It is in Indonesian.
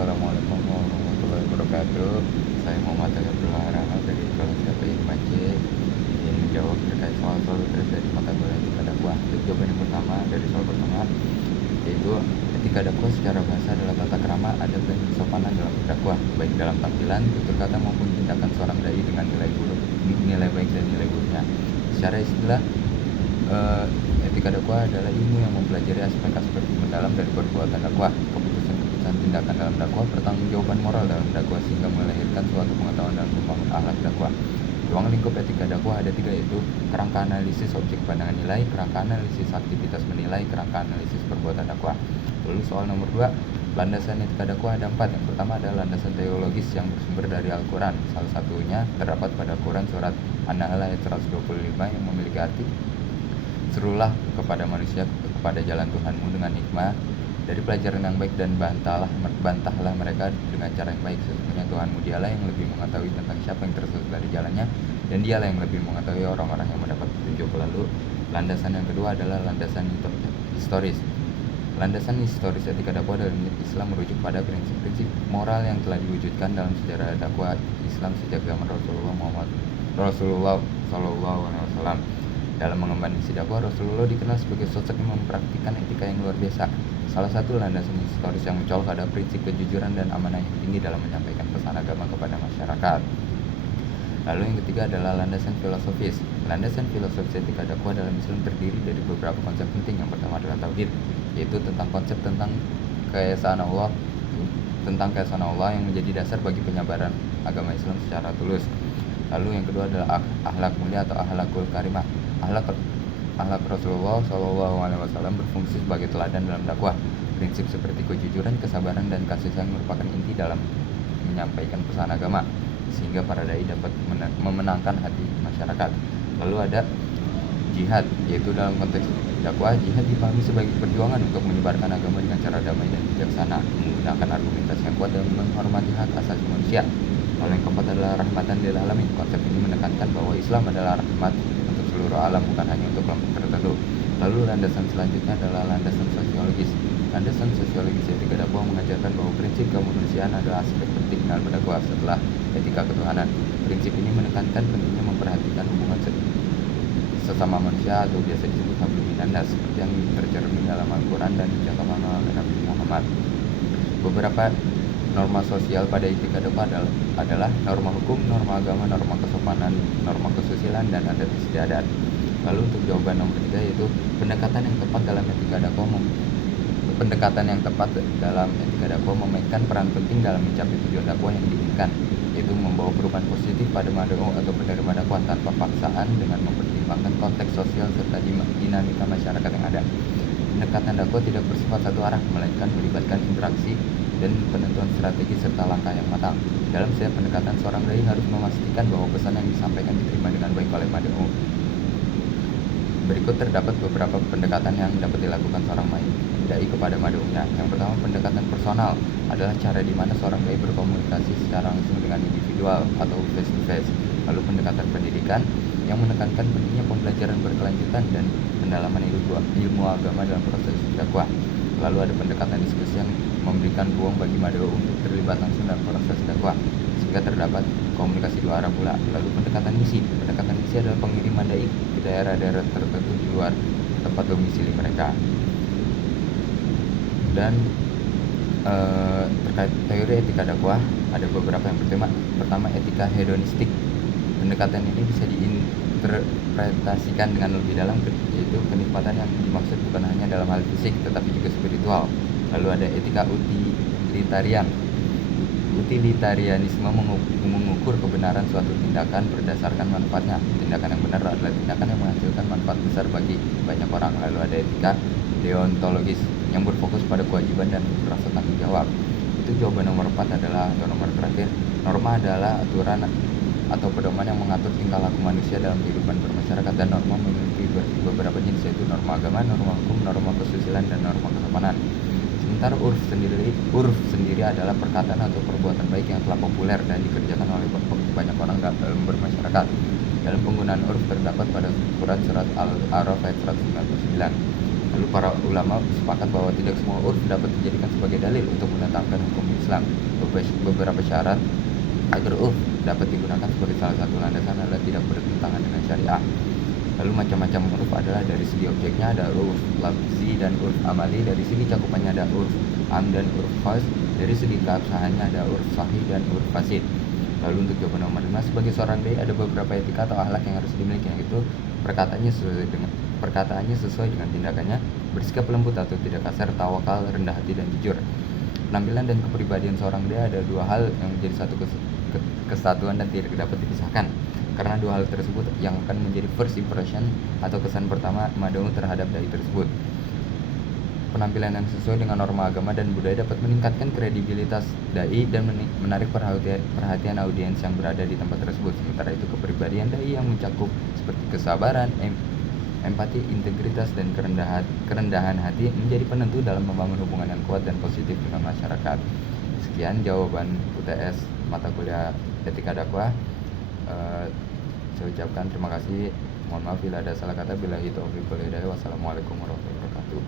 Assalamualaikum warahmatullahi wabarakatuh. Saya Muhammad Abdul Harahap dari kelas KPI 5C, ingin menjawab terkait soal-soal dari mata kuliah etika dakwah. Untuk jawaban yang pertama dari soal pertama, yaitu etika dakwah secara bahasa adalah tata krama, adab dan kesopanan dalam berdakwah, baik dalam tampilan, tutur kata maupun tindakan seorang dai dengan nilai baik dan nilai buruknya. Secara istilah, etika dakwah adalah ilmu yang mempelajari aspek-aspek mendalam dari perbuatan dakwah, keputusan-keputusan tindakan dalam dakwah, pertanggungjawaban moral dalam dakwah, sehingga melahirkan suatu pengetahuan dan membangun akhlak dakwah. Ruang lingkup etika dakwah ada 3, yaitu kerangka analisis objek pandangan nilai, kerangka analisis aktivitas menilai, kerangka analisis perbuatan dakwah. Lalu soal nomor 2, landasan etika dakwah ada 4. Yang pertama adalah landasan teologis yang bersumber dari Al-Quran. Salah satunya terdapat pada Quran surat An-Nahl ayat 125 yang memiliki arti, serulah kepada manusia kepada jalan Tuhanmu dengan hikmah dari pelajaran yang baik, dan bantahlah mereka dengan cara yang baik. Sesungguhnya Tuhanmu dialah yang lebih mengetahui tentang siapa yang tersesat dari jalannya, dan dialah yang lebih mengetahui orang-orang yang mendapat petunjuk. Lalu landasan yang kedua adalah landasan historis. Landasan historis etika dakwah dalam Islam merujuk pada prinsip-prinsip moral yang telah diwujudkan dalam sejarah dakwah Islam sejak zaman Rasulullah SAW. Dalam mengemban misi dakwah, Rasulullah dikenal sebagai sosok yang mempraktikkan etika yang luar biasa. Salah satu landasan historis yang mencolok adalah prinsip kejujuran dan amanah yang tinggi dalam menyampaikan pesan agama kepada masyarakat. Lalu yang ketiga adalah landasan filosofis. Landasan filosofis etika dakwah dalam Islam terdiri dari beberapa konsep penting. Yang pertama adalah tauhid, yaitu tentang konsep tentang keesaan Allah yang menjadi dasar bagi penyebaran agama Islam secara tulus. Lalu yang kedua adalah akhlak mulia atau akhlakul karimah. Akhlak Rasulullah SAW berfungsi sebagai teladan dalam dakwah. Prinsip seperti kejujuran, kesabaran, dan kasih sayang merupakan inti dalam menyampaikan pesan agama, sehingga para dai dapat memenangkan hati masyarakat. Lalu ada jihad, yaitu dalam konteks dakwah, jihad dipahami sebagai perjuangan untuk menyebarkan agama dengan cara damai dan bijaksana, menggunakan argumentasi yang kuat dan menghormati hak asasi manusia. Lalu yang keempat adalah rahmatan lil alamin. Konsep ini menekankan bahwa Islam adalah rahmat untuk seluruh alam, bukan hanya untuk kelompok tertentu. Lalu landasan selanjutnya adalah landasan sosiologis. Landasan sosiologis etika dakwah mengajarkan bahwa prinsip kemanusiaan adalah aspek penting dalam berdakwah setelah etika ketuhanan. Prinsip ini menekankan pentingnya memperhatikan hubungan sesama manusia atau biasa disebut hablum minannas, seperti yang tercermin dalam Al-Quran dan dicontohkan oleh Nabi Muhammad. Beberapa norma sosial pada etika dakwah adalah norma hukum, norma agama, norma kesopanan, norma kesusilaan, dan adat istiadat. Lalu untuk jawaban nomor 3, yaitu pendekatan yang tepat dalam etika dakwah memainkan peran penting dalam mencapai tujuan dakwah yang diinginkan, yaitu membawa perubahan positif pada mad'u atau penerima dakwah tanpa paksaan, dengan mempertimbangkan konteks sosial serta dinamika masyarakat yang ada. Pendekatan dakwah tidak bersifat satu arah, melainkan melibatkan interaksi dan penentuan strategi serta langkah yang matang. Dalam setiap pendekatan, seorang dai harus memastikan bahwa pesan yang disampaikan diterima dengan baik oleh mad'u. Berikut terdapat beberapa pendekatan yang dapat dilakukan seorang dai kepada mad'unya. Yang pertama, pendekatan personal adalah cara di mana seorang dai berkomunikasi secara langsung dengan individual atau face to face. Lalu pendekatan pendidikan yang menekankan pentingnya pembelajaran berkelanjutan dan pendalaman ilmu agama dalam proses dakwah. Lalu ada pendekatan diskusi yang memberikan ruang bagi mad'u untuk terlibat langsung dalam proses dakwah, sehingga terdapat komunikasi dua arah pula. Lalu pendekatan misi adalah pengiriman dai ke daerah-daerah tertentu di luar tempat domisili mereka. Dan terkait teori etika dakwah ada beberapa. Yang pertama etika hedonistik. Pendekatan ini bisa diinterpretasikan dengan lebih dalam, yaitu kenikmatan yang dimaksud bukan hanya dalam hal fisik tetapi juga spiritual. Lalu ada etika utilitarian. Utilitarianisme mengukur kebenaran suatu tindakan berdasarkan manfaatnya. Tindakan yang benar adalah tindakan yang menghasilkan manfaat besar bagi banyak orang. Lalu ada etika deontologis yang berfokus pada kewajiban dan rasa tanggung jawab. Itu jawaban nomor 4 adalah, atau nomor terakhir, norma adalah aturan atau pedoman yang mengatur tingkah laku manusia dalam kehidupan bermasyarakat, dan norma memiliki beberapa jenis, yaitu norma agama, norma hukum, norma kesusilaan, dan norma kesopanan. Sementara urf sendiri adalah perkataan atau perbuatan baik yang telah populer dan dikerjakan oleh banyak orang dalam bermasyarakat. Dalam penggunaan urf terdapat pada Quran surat Al-A'raf ayat 199. Lalu para ulama sepakat bahwa tidak semua urf dapat dijadikan sebagai dalil untuk menetapkan hukum Islam. Beberapa syarat agar urf dapat digunakan sebagai salah satu landasan adalah tidak bertentangan dengan syariah. Lalu macam-macam urf adalah dari segi objeknya ada urf lafzi dan urf amali, dari segi cakupannya ada urf am dan urf khas, dari segi keabsahannya ada urf sahih dan urf fasid. Lalu untuk jawaban nomor 5, sebagai seorang dai ada beberapa etika atau akhlak yang harus dimiliki, yaitu perkataannya sesuai dengan tindakannya, bersikap lembut atau tidak kasar, tawakal, rendah hati dan jujur. Penampilan dan kepribadian seorang dai ada dua hal yang menjadi satu kesatuan dan tidak dapat dipisahkan. Karena dua hal tersebut yang akan menjadi first impression atau kesan pertama mad'u terhadap dai tersebut. Penampilan yang sesuai dengan norma agama dan budaya dapat meningkatkan kredibilitas dai dan menarik perhatian audiens yang berada di tempat tersebut. Sementara itu kepribadian dai yang mencakup seperti kesabaran, empati, integritas, dan kerendahan hati menjadi penentu dalam membangun hubungan yang kuat dan positif dengan masyarakat. Sekian jawaban UTS mata kuliah Etika Dakwah. Saya ucapkan terima kasih. Mohon maaf bila ada salah kata. Billahi taufiq wal hidayah. Wassalamualaikum warahmatullahi wabarakatuh.